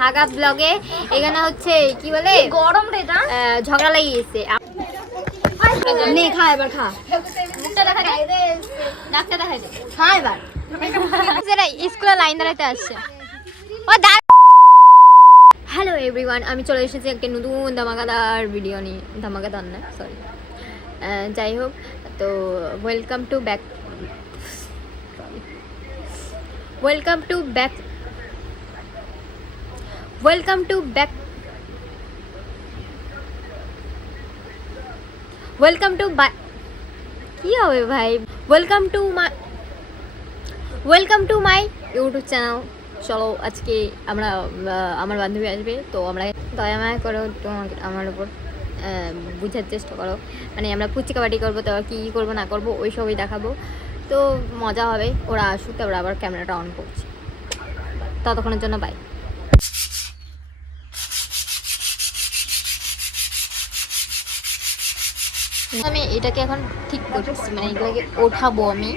হাগা ব্লগে এখানে হচ্ছে কি বলে গরম রে না ঝগড়া লাগিয়েছে নে খা এবার খা মুখটা দেখা দে ডাক্তার দেখা দে খা এবার সেটা স্কুলে লাইন দাঁড়াতে আসছে ও হ্যালো এভরিওয়ান আমি চলে এসেছি একটা নতুন ধামাকাদার ভিডিও নিয়ে ধামাকাদার না সরি যাই হোক তো ওয়েলকাম টু ব্যাক কি হবে ভাই welcome to my YouTube channel. চলো আজকে আমরা আমার বান্ধবী আসবে তো আমরা দয়া মায়া করো তোমাকে আমার উপর বোঝার চেষ্টা করো, মানে আমরা পুচিকাবাটি করবো তো কী করবো না করবো ওই সবই দেখাবো, তো মজা হবে। ওরা আসুক তারপর আবার ক্যামেরাটা অন করছি, ততক্ষণের জন্য বাই। আমি এটাকে এখন ঠিক করছি, মানে এগুলোকে ওঠাবো আমি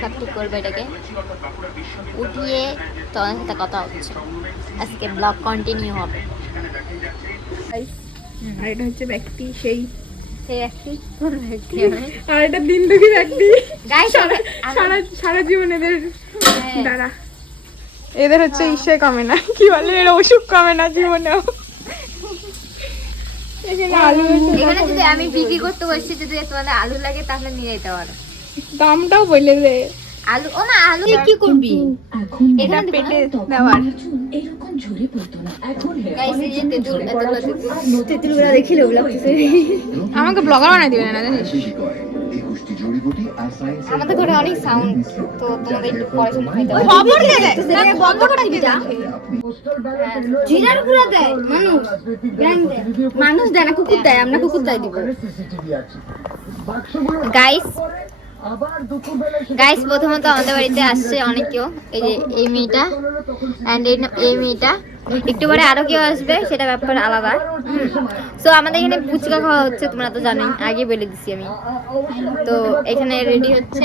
সব ঠিক করবো, এটাকে উঠিয়ে তোমার সাথে কথা হচ্ছে, আজকে ব্লগ কন্টিনিউ হবে। আর এটা হচ্ছে ব্যক্তি সেই ব্যক্তি কোন ব্যক্তি আর এটা দিন দুঃখী ব্যক্তি গাইস সারা জীবন এদের দ্বারা এদের হচ্ছে ইসে কমে না, কি বলে এর ওষুধ কমে না জীবনেও। এখানে যদি আমি বিক্রি করতে বসছি, যদি তোমাদের আলু লাগে তাহলে নিয়ে যেতে পারো, দামটাও বলে দে। আলু ও না আলু কি করবি এটা পেটে দেওয়ার এরকম ঝরে পড়তো না এখন গাইস এই যে তেঁতুলগুলো দেখিলে ওগুলো আমাকে ব্লগার বানাই দিবে না জানিস। আমাদের ঘরে অনেক সাউন্ড, তো তোমাদের একটু পড়াশোনা করতে হবে। খবর দে দে বন্ধ করে দিবি যা জিরার গুঁড়া দেয় মানুষ দেয় না, কুকুর দেয়, আমরা কুকুর দেয় দিব। গাইস প্রথমত আমাদের বাড়িতে আসছে অনেক কেউ, এই যে এই মেয়েটা অ্যান্ড এই মেয়েটা, একটু পরে আরো কেউ আসবে, সেটা ব্যাপার আলাদা। সো আমাদের এখানে ফুচকা খাওয়া হচ্ছে, তোমরা তো জানোই, আগে বলে দিছি আমি। তো এখানে রেডি হচ্ছে,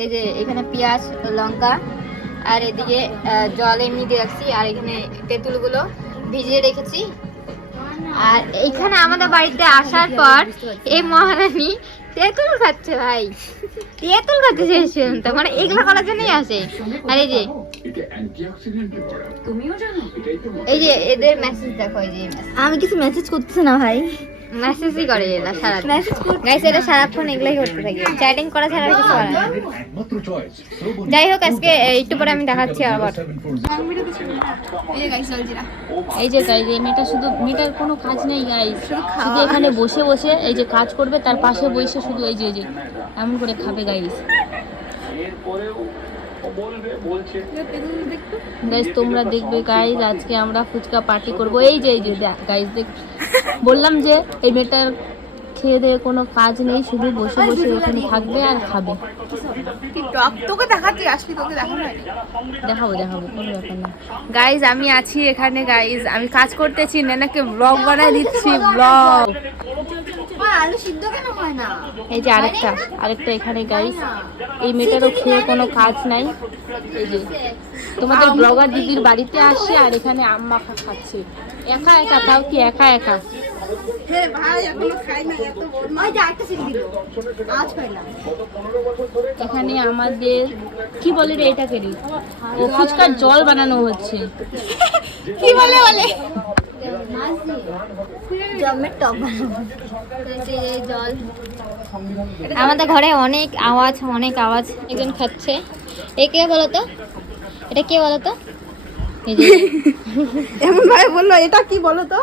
এই যে এখানে পেঁয়াজ লঙ্কা আর এদিকে জল এমনি দিয়ে রাখছি, আর এখানে তেঁতুলগুলো ভিজিয়ে রেখেছি। আর এইখানে আমাদের বাড়িতে আসার পর এই মহারানী তেঁতুল খাচ্ছে, ভাই তেঁতুল খাচ্ছে শেষ পর্যন্ত, মানে এগুলো করার জন্যই আসে। আর এই যে এদের মেসেজ দেখো, এই যে আমি কিছু মেসেজ করতেছি না ভাই, মেসেজই করে এরা সারাক্ষণ। গাইস এরা সারাক্ষণ এগুলাই করতে থাকে, চ্যাটিং করা ছাড়া কিছু করে না। যাই হোক আজকে একটু পরে আমি দেখাচ্ছি আবার। এই যে গাইজ এই মেয়েটা শুধু মেয়েটার কোনো কাজ নেই গাইজ, শুধু এখানে বসে বসে এই যে কাজ করবে, তার পাশে বসে শুধু এই যে এমন করে খাবে গাইজ। গাইজ তোমরা দেখবে গাইজ, আজকে আমরা ফুচকা পার্টি করব। এই যে গাইজ দেখ, বললাম যে এই মেয়েটার খেয়ে দিয়ে কোনো কাজ নেই, শুধু বসে বসে এখানে থাকবে আর খাবে। তোকে দেখাচ্ছি, আসলি তোকে দেখাবো কোনো ব্যাপার না। গাইজ আমি আছি এখানে, গাইজ আমি কাজ করতেছি, নেনাকে ব্লগ বানাই দিচ্ছি, ব্লগ। আলু সিদ্ধ কেন হয় না? এই যে আরেকটা এখানে গাইজ, এই মেয়েটারও খেয়ে কোনো কাজ নাই। এই যে তোমাদের ব্লগার দিদির বাড়িতে আসছে আর এখানে আম্মা খাচ্ছে একা একা, তাও কি একা একা। এখানে আমাদের কি বলে রে এটাকে রে, ও ফুচকার জল বানানো হচ্ছে। কি বলে জল। আমাদের ঘরে অনেক আওয়াজ, একজন খাচ্ছে। এ কে বলো তো, এটা কে বলো তো? এই যে এমন ভাবে বললো, এটা কি বলো তো?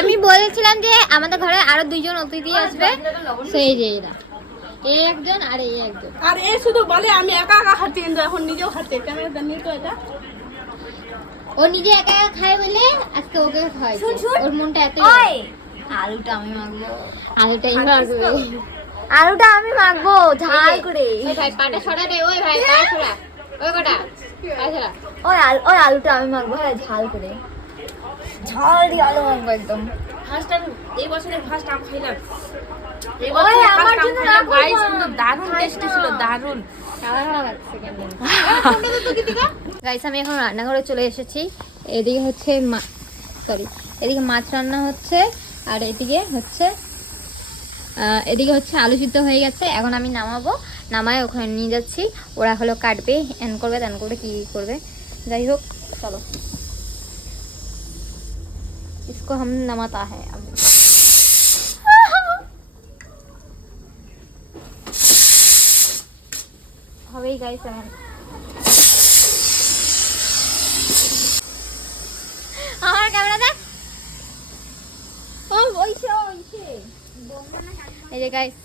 আমি বলেছিলাম যে আমাদের ঘরে আরো দুইজন অতিথি আসবে, সেই যে এরা, এই একজন আর এই একজন। আর এ শুধু বলে আমি একা একা খাচ্ছি, কিন্তু এখন নিজেও খাচ্ছে। ক্যামেরা নিয়ে তো এটা ও নিজে একা একা খায় বলে আজকে ওকে খায়, ওর মনটা এত। আলুটা আমি মাখবো, ঝাল করে। ওই ভাই পাটা সরা দে, ওই ভাই পা সরা, ওই কটা পা সরা। ওই আলুটা আমি মাখবো, হ্যাঁ ঝাল করে, ঝাল দিয়ে আলু মাখবো একদম। ফার্স্ট টাইম এই বছরে ফার্স্ট আম খাইলাম, আমার জন্য না গাইস, কিন্তু দারুণ টেস্টি ছিল, দারুণ। গাইস আমি এখন রান্নাঘরে চলে এসেছি। এদিকে হচ্ছে এদিকে মাছ রান্না হচ্ছে, আর এদিকে হচ্ছে আলু সিদ্ধ হয়ে গেছে। এখন আমি নামাবো, নামায় ওখানে নিয়ে যাচ্ছি। ওরা হলো কাটবে, এন করবে, তেন করবে, কি করবে, যাই হোক চলো। इसको हम नमाता है अब। হবেই গাইস এখন। আমার ক্যামেরা দেখ। ও ওইছে। এই যে গাইস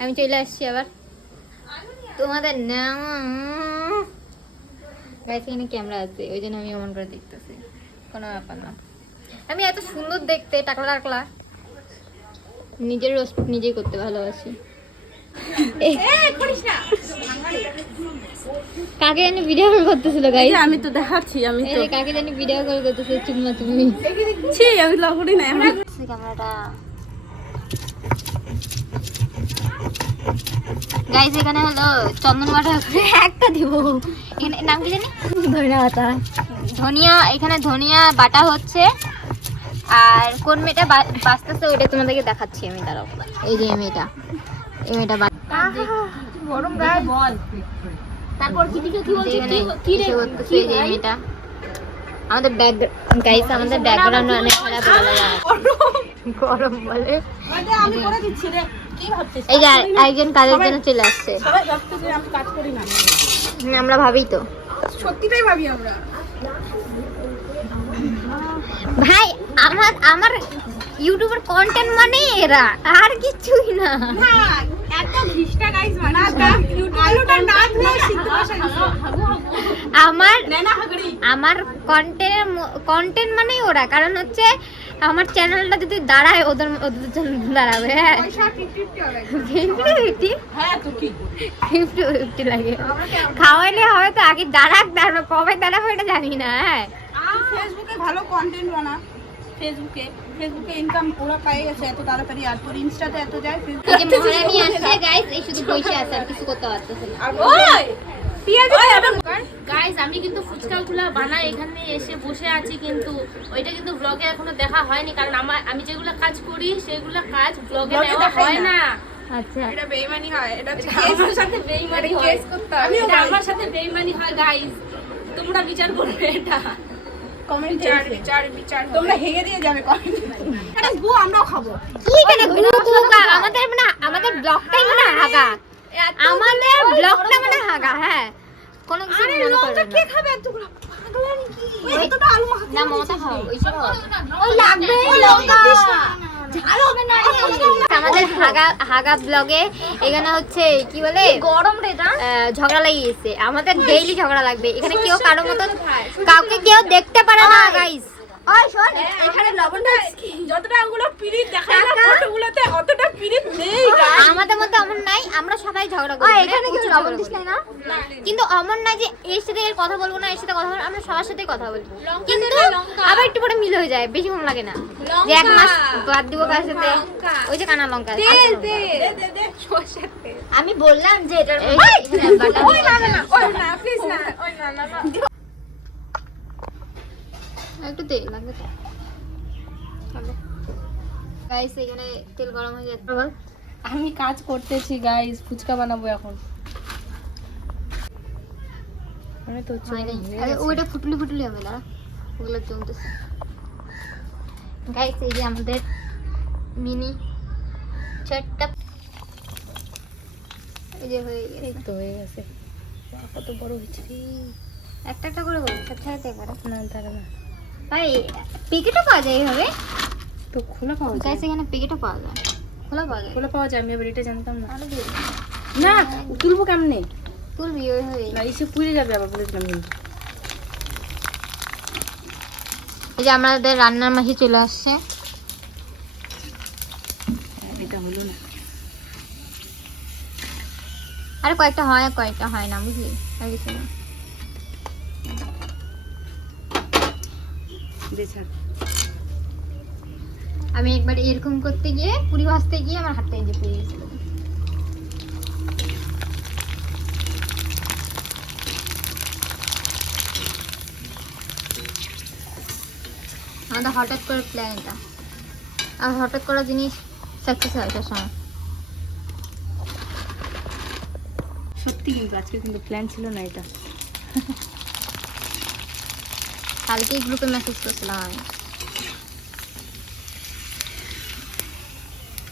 আমি চলে আসছি আবার তোমাদের নাম। গাইস এখানে ক্যামেরা আছে, ওই জন্য আমি অন করে দেখতেছি, কোনো ব্যাপার না। আমি এত সুন্দর দেখতে, টাকলা টাকলা, নিজের রোস্ট নিজেই করতে ভালোবাসি। কাকে জানি ভিডিও কল করতেছিল গাইস? আমি তো দেখাচ্ছি, আমি তো কাকে জানি ভিডিও কল করতেছিল, চুম্মা তুমি। ছি আমি লগড়ি না আমি ক্যামেরাটা গাইস এখানে হলো চন্দন বাটা একটা দিব। এখানে নাম কি জানি? ধনিয়া বাটা। এখানে ধনিয়া বাটা হচ্ছে। আর কোন মেয়েটা বাঁচতেছে ওইটা তোমাদেরকে দেখাচ্ছি আমি, দাঁড়াও। এই যে এই মেয়েটা গরম গায়ে বল। তারপর কি বলছিস? কি রে এই যে মেয়েটা আমাদের গাইস আমাদের ব্যাকগ্রাউন্ড অনেক খারাপ বলা যায়, গরম বলে। আমি করে দিচ্ছি রে, কি ভাবছিস? এই যে একজন কাজের জন্য চলে আসছে। সবাই ভাবতেছে আমি কাজ করি না। আমরা ভাবি তো, সত্যিটাই ভাবি আমরা। ভাই আমার ইউটিউবের কন্টেন্ট মানে এরা, আর কিছুই না। এত ঘিষ্টা গাইস মানে আলুটা না ধুয়ে সিদ্ধ বসাই দিছে। আমার কন্টেন্ট মানে ওরা, কারণ হচ্ছে আমার চ্যানেলটা যদি দাঁড়ায় ওদের জন্য দাঁড়াবে। হ্যাঁ 50-50 হবে। 50-50 হ্যাঁ তো কি 50-50 লাগে। খাওয়াইলে হবে তো, আগে দাঁড়াবে, কবে দাঁড়াবে এটা জানি না। হ্যাঁ ফেসবুকে ভালো কন্টেন্ট বানা, ফেসবুকে ইনকাম ওরা পেয়ে গেছে এত তাড়াতাড়ি, আর তোর ইনস্টাতে এত যায়। এই যে মহারানী আসছে গাইস, এই শুধু বসে আছে, আর কিছু করতে পারতেছে না। ওই পিয়াজ গাইস আমি কিন্তু ফুচকাগুলো বানাই, এখানে এসে বসে আছি, কিন্তু ওইটা কিন্তু ব্লগে এখনো দেখা হয়নি, কারণ আমি যেগুলো কাজ করি সেগুলো কাজ ব্লগে দেওয়া হয় না। আচ্ছা এটা বেইমানি হয়, এটা হচ্ছে আমার সাথে বেইমানি হয়, কেস করতে হবে। এটা আমার সাথে বেইমানি হয় গাইস, তোমরা বিচার করবে এটা। কমেন্ট বিচার তোমরা হেগে দিয়ে যাবে কমেন্ট। এটা গো আমরাও খাবো। কি কেন আমাদের মানে আমাদের ব্লগটাই মানে হাগা, আমাদের ব্লগটা মানে হাগা। হ্যাঁ কোনো কিছু আরে মনে লঙ্কা করবে কে না। খাবে এতগুলো? পাগলামি কি? এতটা আলু মাখাতে না মমতা খাও, ওইসব ওই লাগবে লঙ্কা। ঝাল হবে না রে। আমাদের হাগা ব্লগে এখানে হচ্ছে কি বলে গরম রে না, ঝগড়া লাগিয়েছে। আমাদের ডেইলি ঝগড়া লাগবে এখানে, কেউ কারো মতো কাউকে কেউ দেখতে পারে না গাইস। ওই শোন এখানে লবণটা যতটা ওগুলো পিরিত দেখায় না ফটোগুলোতে, অতটা পিরিত নেই গাইস। আমাদের মধ্যে অমন নাই, আমরা সবাই ঝগড়া করি। এখানে কেউ লবণ দিস না, কিন্তু অমন নাই যে এর সাথে এর কথা বলবো না, এর সাথে কথা বলবো, আমরা সবার সাথেই কথা বলি, কিন্তু আবার একটু পরে মিল হয়ে যায়, বেশি কম লাগে না। যে এক মাস বাদ দিব কার সাথে, ওই যে কানা লঙ্কা দে সরষের তেল। আমি বললাম যে এটা ওই না প্লিজ না, ওই না একটু তেল লাগবে তো। গাইস এখানে তেল গরম হয়ে যাচ্ছে। আমি কাজ করতেছি গাইস, ফুচকা বানাবো এখন। মানে তো আরে ওইটা ফুটলি হবে না, ওগুলো জমতেছে। গাইস এই যে আমাদের মিনি ছোট্ট, এই যে হয়ে গেছে, তো হয়ে গেছে। কত বড় হয়েছে একটা একটা করে বলো, সব ছাড়াতে একবার না, তারা না ভাই। প্যাকেটও পাওয়া যায় এইভাবে তো খোলা পাওয়া যায়। গাইস, এখানে প্যাকেটও পাওয়া যায়, খোলা পাওয়া যায়। খোলা পাওয়া যায়, আমি আবার এটা জানতাম না। আরো দিয়ে না তুলবো কেমনে? তুলবি ওই হয়ে। না এসে পুড়ে যাবে আবার, বলেছিলাম কিন্তু। এই যে আমাদের রান্নার মাসি চলে আসছে। এটা হলো না, আরে কয়েকটা হয় না, বুঝলি? আর কিছু না। আমি একবার এরকম করতে গিয়ে পুরি ভাজতে গিয়ে আমার হাতটা এই যে পুড়ে গেছিল। আমাদের হঠাৎ করে প্ল্যান এটা, আর হঠাৎ করা জিনিস সাকসেস হয় এটার সময়। সত্যি কিন্তু আজকে কিন্তু প্ল্যান ছিল না এটা। কালকেই গ্রুপে মেসেজ করছিলাম আমি।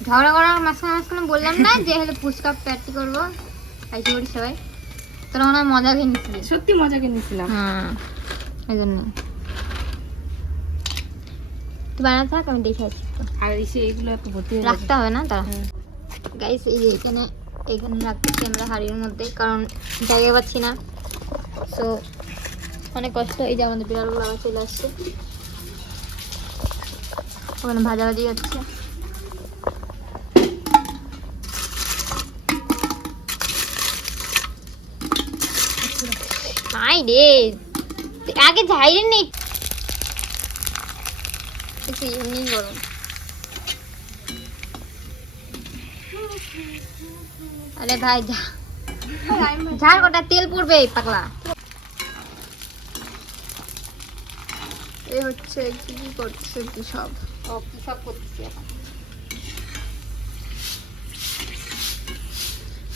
ঝগড়া করার মাঝখানে বললাম না যে হলে ফুচকা প্যাটি করবো, খাইতে করি সবাই, তোরা মনে হয় মজা খেয়ে নিচ্ছিলি। সত্যি মজা কিনেছিলাম। হ্যাঁ এই জন্য তুই বানাতে থাক, আমি দেখে আসছি। আর এসে এগুলো এত ভর্তি হয়ে রাখতে হবে না তারা। হ্যাঁ। গাইস এই যে এখানে রাখতেছি আমরা হাড়ির মধ্যে, কারণ জায়গা পাচ্ছি না, সো অনেক কষ্ট। এই যে আমাদের বিড়ালগুলো আবার চলে আসছে, ওখানে ভাজাভাজি হচ্ছে। হাই রে, আগে ঝাইরে নেই এমনি গরম। আরে ভাই যা ঝাড় কটা তেল পড়বে পাগলা। এই হচ্ছে কি করছে কি সব। ও কি সব করতেছি এখন।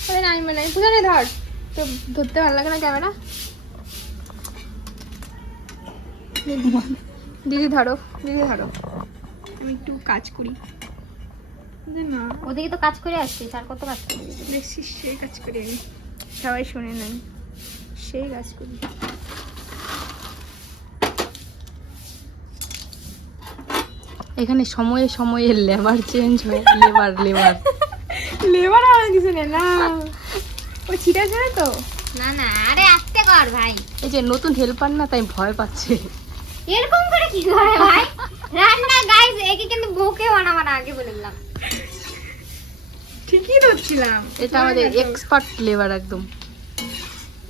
আরে নাই মানে পূজা নে ধর, তো ধরতে ভালো লাগে না ক্যামেরা। দিদি ধরো, দিদি ধরো, আমি একটু কাজ করি। না ওদিকে তো কাজ করে আসছি, আর কত কাজ করে বেশি সেই কাজ করি আমি, সবাই শুনে নাই, সেই কাজ করি। এখানে সময়ে সময়ে লেবার চেঞ্জ হয়, লেবার লেবার লেবার আর কিছু নেই না, ও ছিটা ছিল তো। না না আরে আস্তে কর ভাই, এই যে নতুন হেল্পার না, তাই ভয় পাচ্ছে। এরকম করে কি করে ভাই রান্না। গাইস একে কিন্তু বউকে বানাবো না, আগে বলে দিলাম। ঠিকই ধরছিলাম। এটা আমাদের এক্সপার্ট লেবার একদম।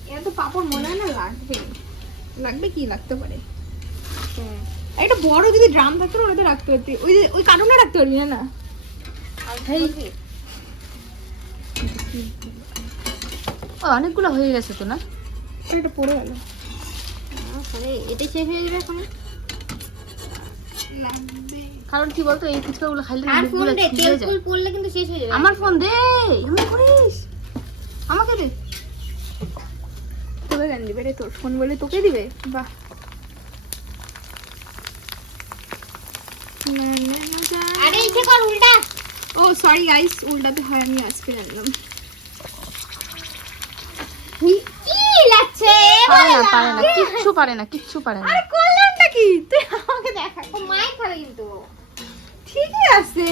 এটা তো পাপড় মনে হয় না লাগবে, লাগবে কি লাগতে পারে। একটা বড় যদি ড্রাম থাকতো না ওটাতে রাখতে হতো, ওই যে ওই কার্টুনে রাখতে পারবি না না। ও অনেকগুলো হয়ে গেছে তো না? এটা পড়ে গেল। এটাই শেষ হয়ে যাবে এখন। কারণ কি বলতো, এই ফুচকাগুলো খাইলে আর ফোন মুখগুলো দে, ছিঁড়ে তেল যায়। ফুল পড়লে কিন্তু শেষ হয়ে যাবে। আমার ফোন দে, এমন করিস, আমাকে দে। তোকে কেন দিবে রে, তোর ফোন বলে তোকে দিবে? বাহ। আরে ইচ্ছে কর উল্টা। ও সরি গাইস, উল্টাতে হয়, আমি আজকে জানলাম। কি লাগছে পারে না, পারে না, কিচ্ছু পারে না, কিচ্ছু পারে না। আরে করলামটা কি, তুই আমাকে দেখা। ও মাই খাবে কিন্তু। ঠিকই আছে।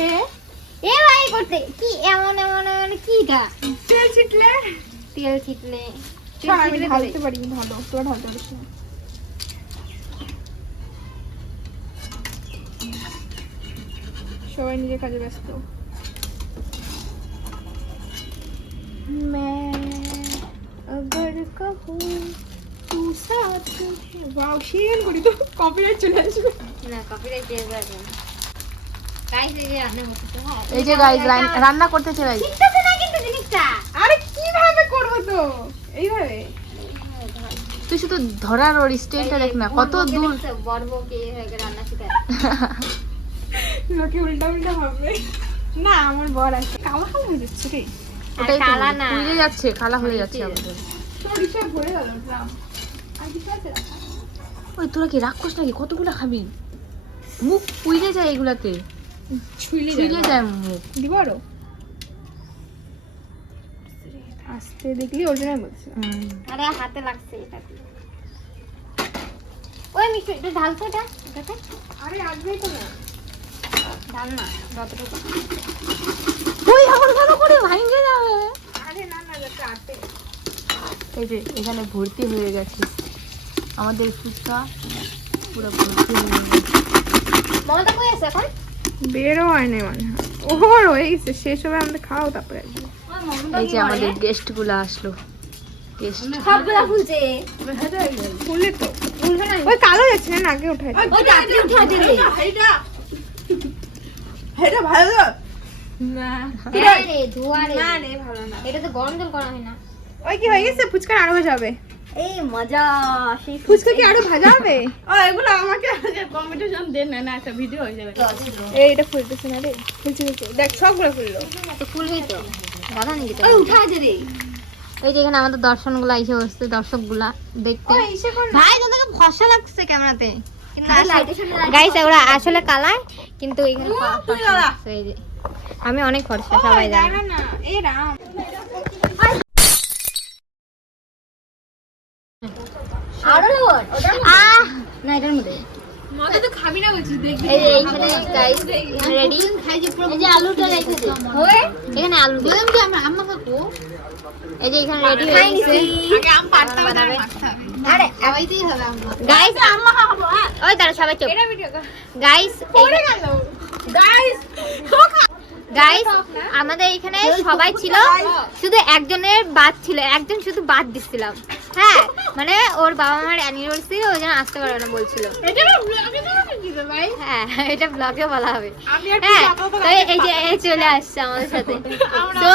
এ ভাই করতে কি এমন এমন এমন কিটা? তেল ছিটলে তেল ছিটলে ছাড়, আমি ঢালতে পারি, ভালো তোরা ঢালতে পারিস না। সবাই নিজের কাজে ব্যস্ত। अगर कहूँ तू साथ है, वाओ शेयर করি তো কপিরাইট চলে আসবে। না কপিরাইট দিয়ে যাবে। গাইস এই যে রান্না করতে হয়। এই যে গাইস রান্না করতেছে গাইস। ঠিকঠাক না কিন্তু জিনিসটা। আরে কিভাবে করব তো, এইভাবে। তুই শুধু ধরার ওর স্টাইলটা দেখ না, কত দূর। বড় বউকে হয়ে গেল রান্না শিখায়। লোকে উল্টা উল্টা ভাববে। না আমার বর আছে, কালা কালা হয়ে যাচ্ছে রে। ওটাই তো কালা না। পুড়ে যাচ্ছে, কালা হয়ে যাচ্ছে আমাদের। সরিষা ভরে গেল ড্রাম। আর কিছু আছে রাখা? ওই তোরা কি রাক্ষস নাকি, কতগুলো খাবি? মুখ পুড়ে যায় এগুলাতে, ছুইলে ছুঁলে যায় মুখ। দিব আরো আস্তে, দেখলি ওর জন্য বলছি। আরে হাতে লাগছে এটা। ওই মিষ্টি এটা ঢালতো এটা এটাতে। আরে আসবেই তো না। ঢাল না যতটুকু। ওই আমার ভালো করে ভাঙে যাবে। আরে না না, যাতে আটে। এই যে এখানে ভর্তি হয়ে গেছে আমাদের ফুচকা, পুরো ভর্তি হয়ে গেছে। মমতা কই আছে এখন? বেরো হয় না মনে হয়, ওর হয়ে গেছে, শেষ হবে আমাদের খাও তারপরে আসবে। এই যে আমাদের গেস্ট গুলো আসলো, গেস্ট। সবগুলা ফুলছে। ফুলে তো ফুলবে না। ওই কালো যাচ্ছে না, আগে উঠাই দে। ওই রাতে উঠা দিলে। এটা ভালো না। আরে ধোয়া রে। না রে ভালো না। এটা তো গরম জল করা হয় না। ওই কি হয়ে গেছে, ফুচকা আরো যাবে। এই মজা সেই ফুচকা কি আরো ভাজা হবে? ও এগুলো আমাকে কম্পিটিশন দেন না একটা ভিডিও হয়ে যাবে। এটা ফুলতেছে না রে, ফুলছে দেখ সবগুলো ফুললো। তো ফুলবেই তো দাদা নাকি তো ওই উঠা আছে রে। এই যে এখানে আমাদের দর্শনগুলো এসে বসছে, দর্শকগুলা দেখতে। ভাই তোদেরকে ফর্সা লাগছে ক্যামেরাতে, কিন্তু গাইস ওরা আসলে কালার, কিন্তু এখানে ফর্সা লাগছে। এই যে আমি অনেক ফর্সা, সবাই জানে। না এ রাম, আহ না এটার মধ্যে মজা তো খাবি না বলছিস, দেখবি। এই যে এইখানে গাইস রেডি, এই যে আলুটা রেখেছে হয়, এখানে আলু বললাম কি আমরা আম্মা খাবো। এই যে এখানে রেডি হয়ে গেছে। আগে আম পাড়তে হবে, তারপর মাখতে হবে। আরে আইতেই হবে আম্মা। গাইস আম্মা খাবো। ওই দাঁড়া সবাই চুপ। এটা ভিডিও কর। গাইস পড়ে গেল। গাইস গাইস আমাদের এখানে সবাই ছিল, শুধু একজনের বাদ ছিল, একজন শুধু বাদ দিছিলাম। হ্যাঁ মানে ওর বাবা মার অ্যানিভার্সারি, ওই জন্য আসতে পারবে না বলছিল। এটা ব্লগে দিবি কি রে ভাই? হ্যাঁ এটা ব্লগে বলা হবে। আমি আর হ্যাঁ তুই তো এই যে এই চলে আসছে আমাদের সাথে। তো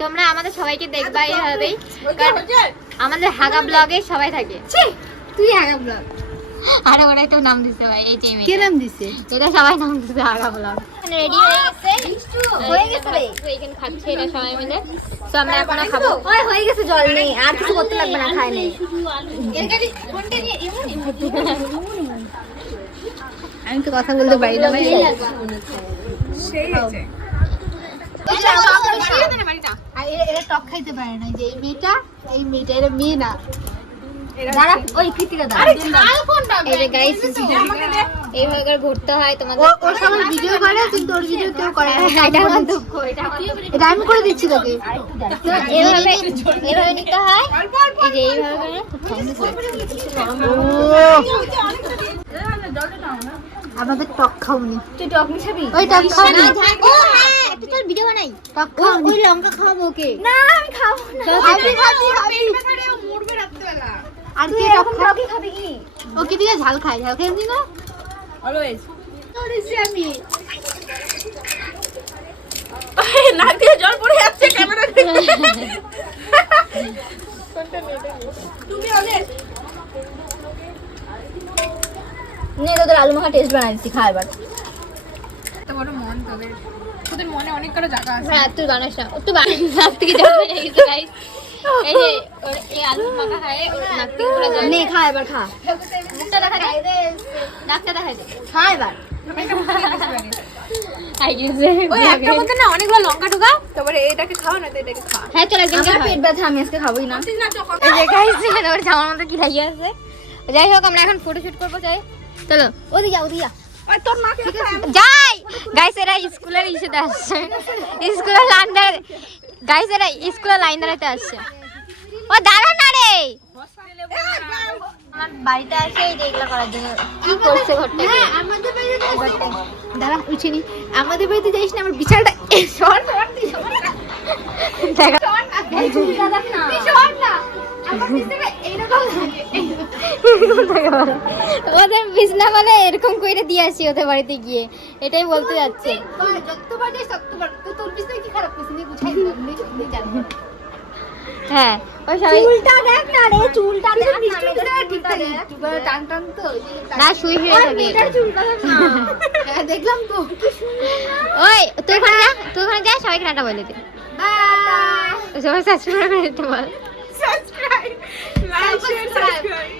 তোমরা আমাদের সবাইকে দেখবা এইভাবেই, কারণ আমাদের হাগা ব্লগে সবাই থাকে। তুই আগা ব্লগ আরে ওরাই তো নাম দিছে ভাই, এই যে কে নাম দিছে? এটা সবাই নাম দিছে হাগা ব্লগ। রেডি হয়ে গেছে রে, তো এখানে খাচ্ছে এটা সবাই মিলে। তো আমরা এখন খাবো। ওই হয়ে গেছে, জল নেই আর কিছু করতে লাগবে না, খাই নেই। আমি তো কথা বলতে পারি না ভাই। সেই আছে। আর এরা টক খাইতে পারে না, যে এই মেয়েটা এরা মেয়ে না। দাঁড়া ওই কৃতিকা দাঁড়া। এই যে গাইস এইভাবে করে ঘুরতে হয় তোমাদের। ও সবাই ভিডিও করে, কিন্তু ওর ভিডিও কেউ করে না। এটা আমার দুঃখ, এটা আমি করে দিচ্ছি তোকে। তো এইভাবে নিতে হয়, এই যে এইভাবে করে। আমাদের টক খাওনি। তুই টক মিশাবি? ওই টক খাওনি। ও হ্যাঁ একটু চল ভিডিও বানাই। টক খাওনি। ওই লঙ্কা খাওয়াবো ওকে। না আমি খাবো না। খাবি খাবি পেট ব্যথা রে, ও মরবে রাত্রিবেলা। আর কি টক খাবি খাবি কি? ও কি দিয়ে ঝাল খায়, ঝাল খায় এমনি না? অলওয়েজ করেছি আমি। নাক দিয়ে জল পড়ে যাচ্ছে ক্যামেরা থেকে। তুমি ওদের নে তোদের আলু মাখা টেস্ট বানাই দিচ্ছি, খা এবার। এত বড় মন তোদের, তোদের মনে অনেক কটা জায়গা আছে। হ্যাঁ তুই বানাস না, তুই বানাস। নাক থেকে জল বেরিয়ে গেছে গাইস। এই যে ওর এই আলু মাখা খায়, ওর নাক থেকে পুরো জল। নে খা এবার, খা। মুখটা দেখা দে, নাকটা দেখা দে, খা এবার। আই গেছে। ওই একটা মধ্যে না অনেকগুলো লঙ্কা ঢোকা, তারপরে এটাকে খাও না তো এটাকে খা। হ্যাঁ চল একদিন আমার পেট ব্যথা, আমি আজকে খাবোই না। ঠিক না যখন এই যে গাইস এখানে ওর জামার মধ্যে কি লাগিয়ে আছে। যাই হোক আমরা এখন ফটোশুট করবো, চাই চলো ওদিকে ওদিকে ওই তোর মাকে যাই। গাইস এরা স্কুলের ইস্যুতে আসছে, স্কুলের লাইন দাঁড়াতে। গাইস এরা স্কুলের লাইন দাঁড়াতে আসছে। ও দাঁড়া না রে, আমার বাড়িতে আসে এই যে এগুলো করার জন্য। কি করছে ঘরটা? হ্যাঁ আমাদের বাড়িতে দাঁড়া উঠিনি। আমাদের বাড়িতে যাইস না, আমার বিছানাটা শর্ট শর্ট দি শর্ট না। দেখা শর্ট না এই চুলটা দেখ না, শর্ট না। আমার বিছানা এইরকম লাগে। ওদের বিছনা মানে এরকম করে দিয়ে আসি ওদের বাড়িতে গিয়ে, এটাই বলতে যাচ্ছে। যতবার যাই ততবার তো তোর বিছানা কি খারাপ করছিস, নি বুঝাই দিলাম নি নি জানো। হ্যাঁ ওই সবাই চুলটা দেখ না রে, চুলটা দেখ না, বিছানা ঠিক থাকে একবার টান টান তো না শুয়ে শুয়ে থাকে। মেয়েটার চুলটা দেখ না। হ্যাঁ দেখলাম তো কি সুন্দর না। ওই তুই ওখানে যা, তুই ওখানে যা, সবাইকে টাটা বলে দে। বাই সবাই সাবস্ক্রাইব করে দিতে বল। Subscribe like share subscribe